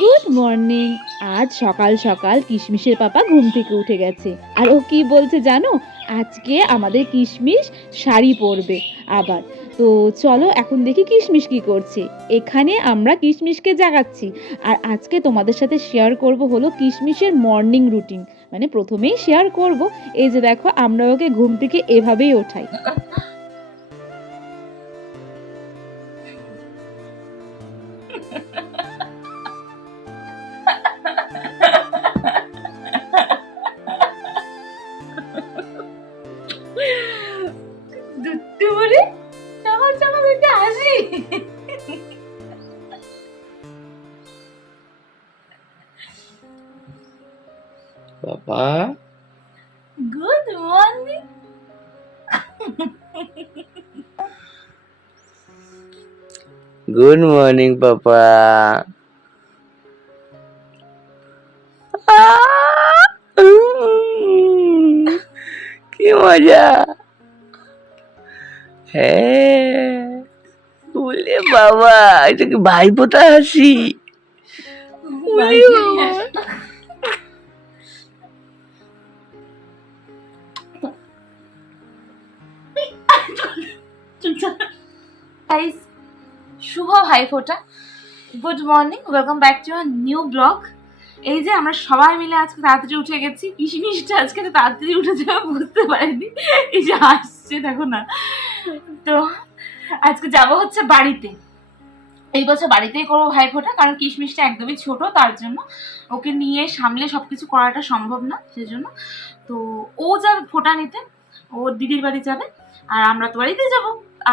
Good morning আজ সকাল সকাল কিশমিশের পাপা ঘুম থেকে উঠে গেছে। আর ও কি বলছে জানো? আজকে আমাদের কিশমিশ শাড়ি পরবে আবার। তো চলো এখন দেখি কিশমিশ কি করছে। এখানে আমরা কিশমিশকে জাগাচ্ছি। আর আজকে তোমাদের সাথে শেয়ার করব হলো কিশমিশের মর্নিং রুটিন মানে প্রথমেই শেয়ার করব, এই যে দেখো আমরা ওকে ঘুম থেকে এভাবেই ওঠাই। বাবা good morning good morning papa কি মজা হ্যাঁ বলে বাবা এটা কি ভাইপোতা হাসি ওরে বাবা। Guys Shubho Bhaiphonta. Good morning welcome back to our new blog এই যে আমরা সবাই মিলে আজকে তাড়াতাড়ি উঠে গেছি। কিশমিশটা আজকে তাড়াতাড়ি উঠে যাবে বুঝতে পারিনি। এই যে আসছে, দেখো না। তো আজকে যাব হচ্ছে বাড়িতে। এই বছর বাড়িতেই করব ভাইফোঁটা, কারণ কিশমিশটা একদমই ছোট, তার জন্য। ওকে নিয়ে সামলে সব কিছু করাটা সম্ভব না, সেজন্য। তো ও যাবে ফোঁটা নিতে ওর দিদির বাড়ি যাবে, আর আমরা তো বাড়িতে যাব।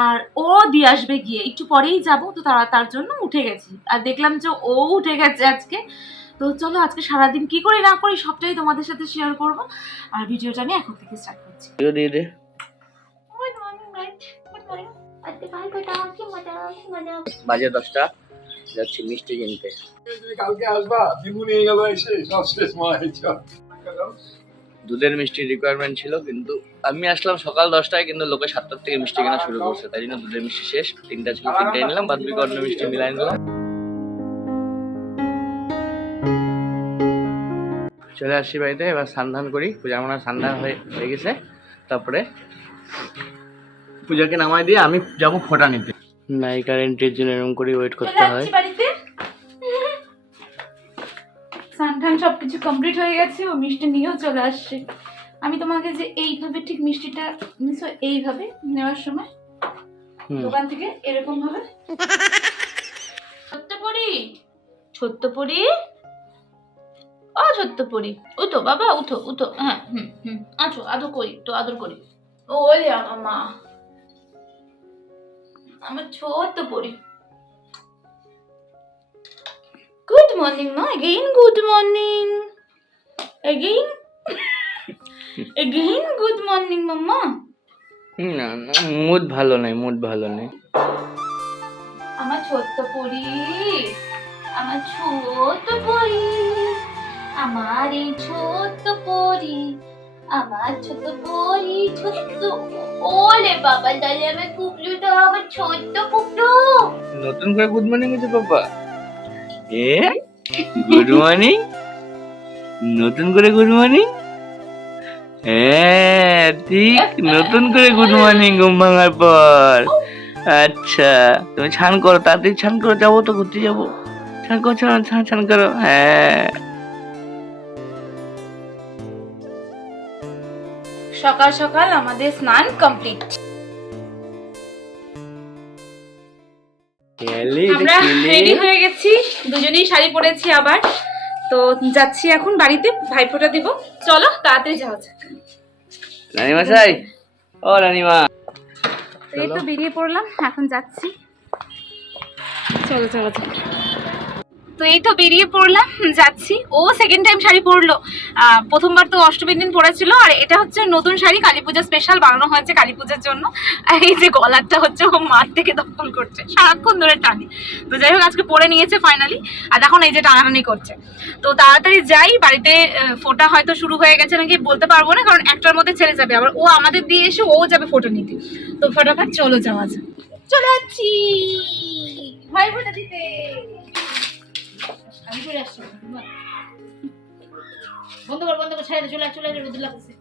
আর ও দিয়ে আসবে গিয়ে একটু পরেই যাব তো তারা তার জন্য উঠে গেছি। আর দেখলাম যে ও উঠে গেছে আজকে। তো চলো আজকে সারাদিন কি করি না করি সবটাই তোমাদের সাথে শেয়ার করব। আর ভিডিওটা আমি এখন থেকে স্টার্ট করছি। এগুলো দিয়ে দে। গুড মর্নিং রাইট আজকে কাল কটা কি মজা মজা বাজে দশটা যাচ্ছি মিষ্টি কিনতে। তুমি কালকে আসবা বিমু নিয়ে গেল এসে সব শেষ মা হয়েছে দুধের মিষ্টি রিকোয়ারমেন্ট ছিল কিন্তু আমি আসলাম সকাল দশটায় কিন্তু লোকে সাতটার থেকে মিষ্টি কেনা শুরু করছে। তাই জন্য দুধের মিষ্টি শেষ তিনটা ছিল তিনটাই নিলাম বাদ বাকি অন্য মিষ্টি মিলাই নিলাম। চলে আসছি বাড়িতে এবার স্নান করি। পূজা মনে হয়ে হয়ে গেছে। তারপরে পূজাকে নামাই দিয়ে আমি যাব ফোটা নিতে। নায়িকার এন্ট্রির জন্য এরকম করে ওয়েট করতে হয়। সব কিছু কমপ্লিট হয়ে গেছে ও মিষ্টি নিয়েও চলে আসছে। আমি তোমাকে যে এইভাবে ঠিক মিষ্টিটা নিছো এইভাবে নেওয়ার সময় দোকান থেকে এরকম ভাবে ছোট্ট পরি ছোট্ট পরি ও ছোট্ট পরি উঠো বাবা উঠো উঠো। হ্যাঁ হুম হুম আছো আদর করি তো আদর করি। ও ওলে আমার মা। আমার ছোট্ট পরি গুড মর্নিং মা again good morning again again good morning mamma না না মুড ভালো নেই মুড ভালো নেই। আমার ছোট্ট পরি আমার ছোট্ট পরি আমার এই ছোট্ট পরি আমার ছোট পরি ছোট্ট ওলে বাবা তাহলে আমার কুকলুটা আমার ছোট্ট কুকলু। নতুন করে গুড মর্নিং হয়েছে বাবা এ গুড মর্নিং নতুন করে গুড মর্নিং হ্যাঁ ঠিক, নতুন করে গুড মর্নিং ঘুম ভাঙার পর। আচ্ছা তুমি ছান করো, তাড়াতাড়ি ছান করো, যাব তো, ঘুরতে যাব। ছান করো ছান ছান ছান করো হ্যাঁ। সকাল সকাল আমাদের স্নান কমপ্লিট আমরা রেডি হয়ে গেছি দুজনেই শাড়ি পরেছি আবার। তো যাচ্ছি এখন বাড়িতে ভাইফোঁটা দিব। চলো তাড়াতাড়ি যাওয়া যাক। রানিমা সাই ও রানিমা! এই তো বেরিয়ে পড়লাম এখন যাচ্ছি। চলো চলো চলো। তো এই তো বেরিয়ে পড়লাম, যাচ্ছি। ও সেকেন্ড টাইম শাড়ি পরলো। প্রথমবার তো অষ্টমীর দিন পরেছিল আর এটা হচ্ছে নতুন শাড়ি কালী পূজা স্পেশাল বানানো হয়েছে কালী পূজার জন্য এই যে গলারটা হচ্ছে ও মার থেকে দখল করছে, সারাক্ষণ ধরে টানি। তো যাই হোক, আজকে পরে নিয়েছে ফাইনালি আর এখন এই যে টানাটানি করছে। তো তাড়াতাড়ি যাই, বাড়িতে ফোটা হয়তো শুরু হয়ে গেছে নাকি বলতে পারব না, কারণ একটার মধ্যে ছেড়ে যাবে। আবার ও আমাদের দিয়ে এসে ও যাবে ফোটো নিতে। তো ফটাফট চলো যাওয়া যাক। চলে যাচ্ছি। ভাই ফোটা দিতে। আমি চলে আসছি বন্ধ কর বন্ধ কর ছেড়ে চলে চলে রোদ লাগছে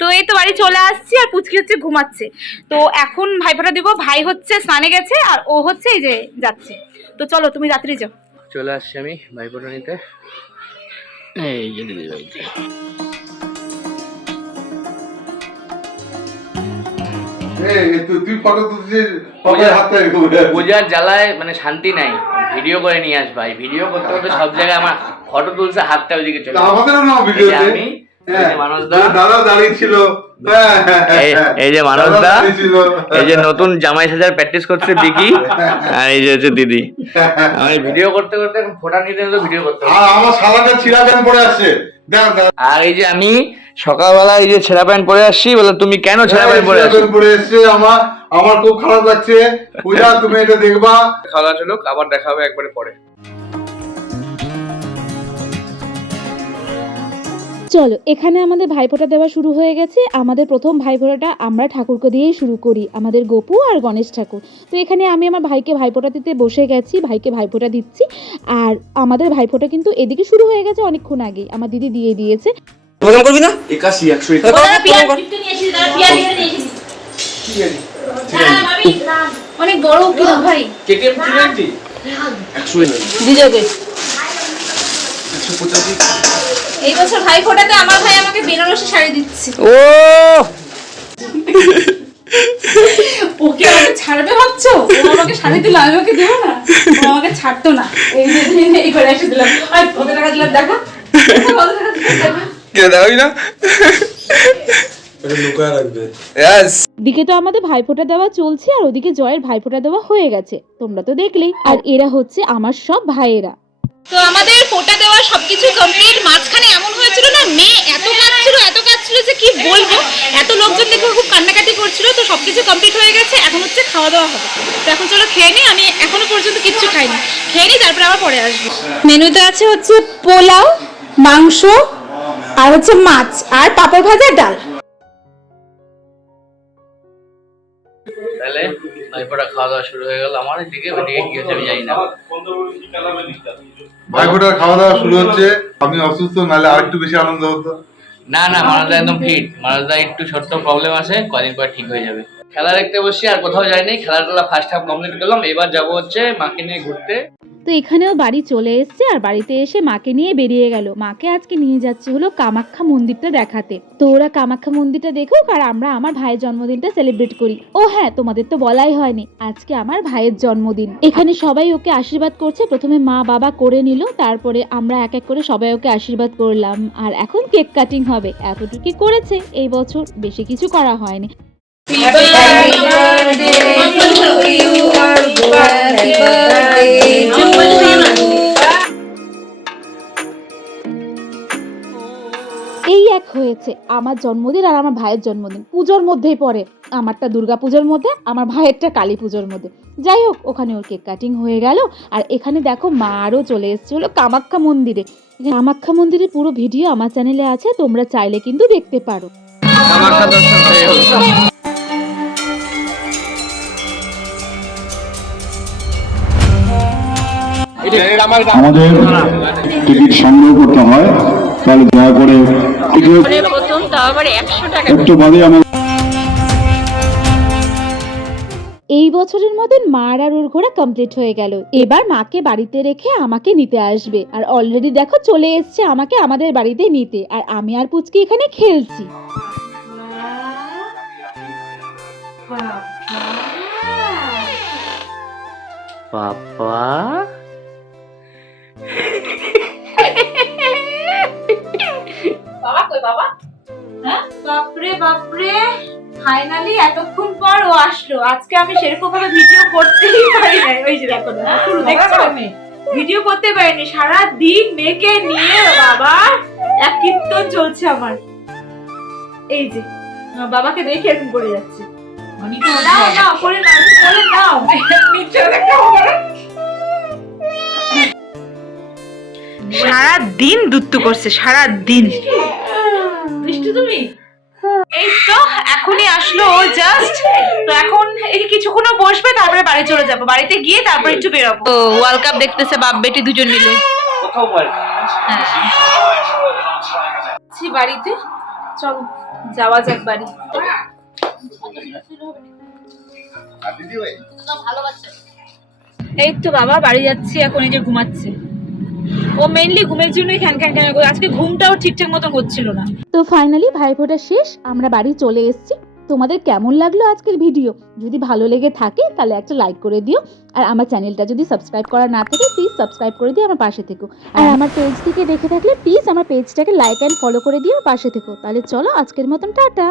তো এই তো বাড়ি চলে আসছি আর পুচকি হচ্ছে ঘুমাচ্ছে। তো এখন ভাইফোঁটা দিব ভাই হচ্ছে স্নানে গেছে আর ও হচ্ছে এই যে যাচ্ছে। তো চলো তুমি রাত্রি যাও। চলে আসছি আমি ভাইফোঁটা নিতে। এই যে দিদি বাড়িতে তুই তুই ফটো তুলছিস হাতে রেখে পূজার জ্বালায় মানে শান্তি নাই। ভিডিও করে নিয়ে ভিডিও করতে করতে সব জায়গায় আমার ফটো তুলছে হাতটা ওইদিকে চলে আমাদেরও না এই আমি এই যে হ্যাঁ, হ্যাঁ, হ্যাঁ, এই- হ্যাঁ। যে। এই যে নতুন জামাই সাজার প্র্যাকটিস করছে দিকি আর এই যে হচ্ছে দিদি। আমি ভিডিও করতে করতে ফোটা নিতে ভিডিও করতে আর আমার সালাটা ছিঁড়া প্যান্ট পরে আর এই যে আমি সকালবেলা এই যে ছেঁড়া প্যান্ট পরে আসছি বলে তুমি কেন ছেঁড়া প্যান্ট পরে আসছো? পরে এসছে আমার আমার খুব খারাপ লাগছে। পূজা তুমি এটা দেখবা। খাওয়া চলুক আবার দেখা হবে একবারে পরে। চলো এখানে আমাদের ভাইফোঁটা দেওয়া শুরু হয়ে গেছে। আমাদের প্রথম ভাইফোঁটাটা আমরা ঠাকুরকে দিয়েই শুরু করি আমাদের গোপু আর গণেশ ঠাকুর। তো এখানে আমি আমার ভাইকে ভাইফোঁটা দিতে বসে গেছি ভাইকে ভাইফোঁটা দিচ্ছি। আর আমাদের ভাইফোঁটা কিন্তু এদিকে শুরু হয়ে গেছে অনেকক্ষণ আগেই আমার দিদি দিয়ে দিয়েছে। প্রথম করবি না? একাশি একশো দাদা পিয়াজ টিপতে নিয়ে এসেছি দাদা পিয়াজ এখানে নিয়ে এসেছি। দাঁড়া, ভাবি, অনেক বড় ভাই? KTM three ninety? একশো দিদিওকে এই বছর ভাই ফোটাতে আমার ভাই আমাকে বেনারসি শাড়ি দিচ্ছে। ও! ওকে আমাকে ছাড়বে ভাবছ? ও আমাকে শাড়ি দিল আমি ওকে দেবো না। ও আমাকে ছাড়তো না। এই করে এসে দিলাম। আর কত টাকা দিলাম দেখো কত টাকা দিলাম দেখো। কে না? দিকে তো আমাদের ভাইফোঁটা দেওয়া চলছে আর ওদিকে জয়ের ভাইফোঁটা দেওয়া হয়ে গেছে। তোমরা তো দেখলেই। আর এরা হচ্ছে আমার সব ভাইয়েরা। তো আমাদের ফোটা দেওয়া সবকিছু কমপ্লিট মাঝখানে এমন হয়েছিল না মেয়ে এত কাঁদছিল এত কাঁদছিল যে কি বলব? এত লোকজন দেখে খুব কান্নাকাটি করছিল তো সবকিছু কমপ্লিট হয়ে গেছে। এখন হচ্ছে খাওয়া দাওয়া হবে। তো এখন চলো খেয়ে নিই আমি এখনও পর্যন্ত কিচ্ছু খাইনি। খেয়ে নিই তারপরে আবার পরে আসব। মেনুতে আছে হচ্ছে পোলাও মাংস আর হচ্ছে মাছ আর পাপড় ভাজা ডাল। তাহলে ভাইফোঁটা খাওয়া দাওয়া শুরু হয়ে গেল। আমার এদিকে ওইদিকে কি হচ্ছে আমি জানি না। ভাইফোঁটার খাওয়া দাওয়া শুরু হচ্ছে। আমি অসুস্থ নাহলে আর একটু বেশি আনন্দ হতো। না না মানসদা একদম ফিট মানসদা একটু ছোট্ট প্রবলেম আছে কদিন পর ঠিক হয়ে যাবে। খেলা দেখতে বসছি আর কোথাও যাইনি। খেলাটা ফার্স্ট হাফ কমপ্লিট করলাম। এবার যাব হচ্ছে মাকে নিয়ে ঘুরতে। তো এখানেও বাড়ি চলে এসছে আর বাড়িতে এসে মাকে নিয়ে বেরিয়ে গেল। মাকে আজকে নিয়ে যাচ্ছে হলো কামাখ্যা মন্দিরটা দেখাতে। তো ওরা কামাখ্যা মন্দিরটা দেখুক আর আমরা আমার ভাইয়ের জন্মদিনটা সেলিব্রেট করি। ও হ্যাঁ তোমাদের তো বলাই হয়নি। আজকে আমার ভাইয়ের জন্মদিন। এখানে সবাই ওকে আশীর্বাদ করছে। প্রথমে মা বাবা করে নিল, তারপরে আমরা এক এক করে সবাই ওকে আশীর্বাদ করলাম। আর এখন কেক কাটিং হবে। এতটুকুই করেছে, এই বছর বেশি কিছু করা হয়নি। এই এক হয়েছে আমার জন্মদিন আর আমার ভাইয়ের জন্মদিন। পুজোর মধ্যেই পড়ে। আমারটা দুর্গা পুজোর মধ্যে আমার ভাইয়েরটা কালী পুজোর মধ্যে। যাই হোক ওখানে ওর কেক কাটিং হয়ে গেল। আর এখানে দেখো মা আরও চলে এসছে হলো কামাখ্যা মন্দিরে। কামাখ্যা মন্দিরের পুরো ভিডিও আমার চ্যানেলে আছে তোমরা চাইলে কিন্তু দেখতে পারো। আমাদের টিকিট সংগ্রহ করতে হয় তাহলে দয়া করে একটু বাদে আমার এই বছরের মতন মার আর ওর ঘোড়া কমপ্লিট হয়ে গেল। এবার মাকে বাড়িতে রেখে আমাকে নিতে আসবে। আর অলরেডি দেখো চলে এসছে আমাকে আমাদের বাড়িতে নিতে। আর আমি আর পুচকি এখানে খেলছি। বাবা বাবা। বাপরে! ফাইনালি এতক্ষণ পর ও আসলো। আজকে আমি সেরকম ভাবে ভিডিও করতেই পারি না ওই যে দেখো না, শুরু দেখছ? ভিডিও করতে পারিনি। সারা দিন মেয়েকে নিয়ে বাবা এক কীর্তন চলছে আমার। এই যে বাবাকে দেখে এরকম করে যাচ্ছে। নাও নাও করে নাও করে নাও। নিচে দেখো সারা দিন দুত্তু করছে সারা দিন বৃষ্টি তুমি? এই তো এখনই আসলো ও জাস্ট তো এখন এই কিছুক্ষণও বসবে তারপরে বাড়ি চলে যাব। বাড়িতে গিয়ে তারপরে একটু বেরোবো। ও ওয়ার্ল্ড কাপ দেখতেছে বাপ বেটি দুজন মিলে। বাড়িতে। চলো যাওয়া যাক বাড়ি। এই তো বাবা বাড়ি যাচ্ছি এখন এই যে ঘুমাচ্ছে। ও মেইনলি ঘুমের জন্যই খ্যান খ্যান খ্যান করে আজকে ঘুমটাও ঠিকঠাক মতো হচ্ছিল না। তো ফাইনালি ভাইফোঁটা শেষ আমরা বাড়ি চলে এসেছি। তোমাদের কেমন লাগল আজকের ভিডিও যদি ভালো লেগে থাকে তাহলে একটা লাইক করে দিও। আর আমার চ্যানেলটা যদি সাবস্ক্রাইব করা না থাকে প্লিজ সাবস্ক্রাইব করে দিও আমার পাশে থেকো। আর আমার পেজ থেকে দেখে থাকলে প্লিজ আমার পেজটাকে লাইক অ্যান্ড ফলো করে দিও পাশে থেকো। তাহলে চলো আজকের মতন টাটা।